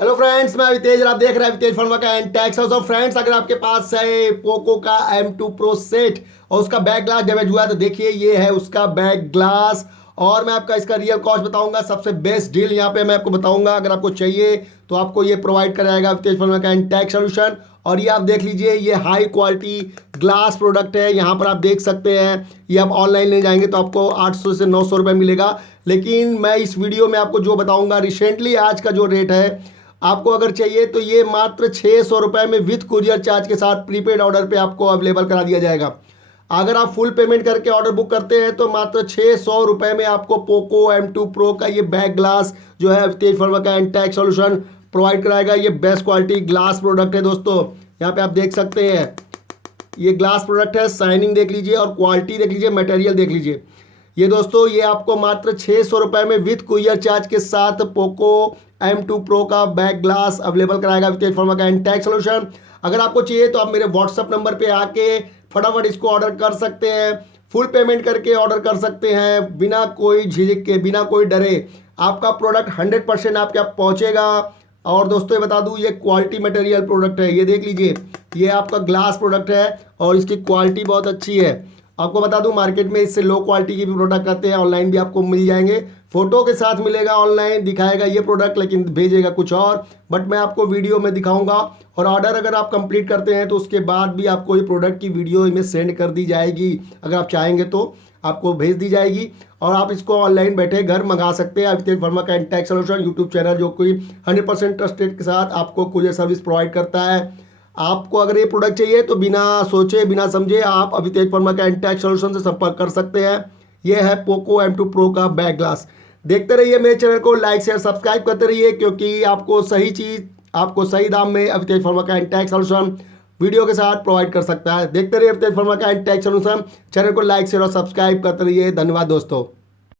Hello friends, मैं अवितेज और आप देख रहे हैं अवितेज फनवर्क्स एंड टेक। फ्रेंड्स, अगर आपके पास है पोको का M2 Pro सेट और उसका बैक ग्लास डैमेज हुआ है तो देखिए ये है उसका बैक ग्लास। और मैं आपका इसका रियल कॉस्ट बताऊंगा, सबसे बेस्ट डील यहाँ पे मैं आपको बताऊंगा। अगर आपको चाहिए तो आपको ये प्रोवाइड कराएगा Avitej funworks and tech solution. और ये आप देख लीजिए, ये हाई क्वालिटी ग्लास प्रोडक्ट है। यहाँ पर आप देख सकते हैं, ये आप ऑनलाइन ले जाएंगे तो आपको 800 से 900 रुपये मिलेगा। लेकिन मैं इस वीडियो में आपको जो बताऊंगा रिसेंटली आज का जो रेट है, आपको अगर चाहिए तो ये मात्र 600 रुपये में विथ कुरियर चार्ज के साथ प्रीपेड ऑर्डर पे आपको अवेलेबल करा दिया जाएगा। अगर आप फुल पेमेंट करके ऑर्डर बुक करते हैं तो मात्र 600 रुपये में आपको पोको M2 Pro का ये बैक ग्लास जो है Avitej funworks and tech solution provide कराएगा। ये बेस्ट क्वालिटी ग्लास प्रोडक्ट है दोस्तों। यहाँ पे आप देख सकते हैं ये ग्लास प्रोडक्ट है। शाइनिंग देख लीजिए और क्वालिटी देख लीजिए, मटेरियल देख लीजिए। ये दोस्तों ये आपको मात्र 600 रुपये में विथ कुरियर चार्ज के साथ पोको M2 Pro का बैक ग्लास अवेलेबल कराएगा Avitej funworks and tech solution. अगर आपको चाहिए तो आप मेरे व्हाट्सअप नंबर पे आके फटाफट इसको ऑर्डर कर सकते हैं। फुल पेमेंट करके ऑर्डर कर सकते हैं, बिना कोई झिझक के, बिना कोई डरे। आपका प्रोडक्ट 100% आपके यहाँ पहुँचेगा। और दोस्तों ये बता दूँ, ये क्वालिटी मटेरियल प्रोडक्ट है। ये देख लीजिए, ये आपका ग्लास प्रोडक्ट है और इसकी क्वालिटी बहुत अच्छी है। आपको बता दूं, मार्केट में इससे लो क्वालिटी की भी प्रोडक्ट आते हैं, ऑनलाइन भी आपको मिल जाएंगे। फोटो के साथ मिलेगा, ऑनलाइन दिखाएगा ये प्रोडक्ट लेकिन भेजेगा कुछ और। बट मैं आपको वीडियो में दिखाऊंगा। और ऑर्डर अगर आप कंप्लीट करते हैं तो उसके बाद भी आपको ये प्रोडक्ट की वीडियो में सेंड कर दी जाएगी। अगर आप चाहेंगे तो आपको भेज दी जाएगी और आप इसको ऑनलाइन बैठे घर मंगा सकते हैं। अवितेज funworks and tech solution YouTube channel जो कोई 100% ट्रस्टेड के साथ आपको कुरियर सर्विस प्रोवाइड करता है। आपको अगर ये प्रोडक्ट चाहिए तो बिना सोचे बिना समझे आप Avitej funworks and tech solution से संपर्क कर सकते हैं। ये है पोको M2 Pro का बैक ग्लास। देखते रहिए मेरे चैनल को, लाइक शेयर सब्सक्राइब करते रहिए, क्योंकि आपको सही चीज़ आपको सही दाम में Avitej funworks and tech solution video के साथ प्रोवाइड कर सकता है। देखते रहिए Avitej funworks and tech solution. Channel को लाइक शेयर और सब्सक्राइब करते रहिए। धन्यवाद दोस्तों।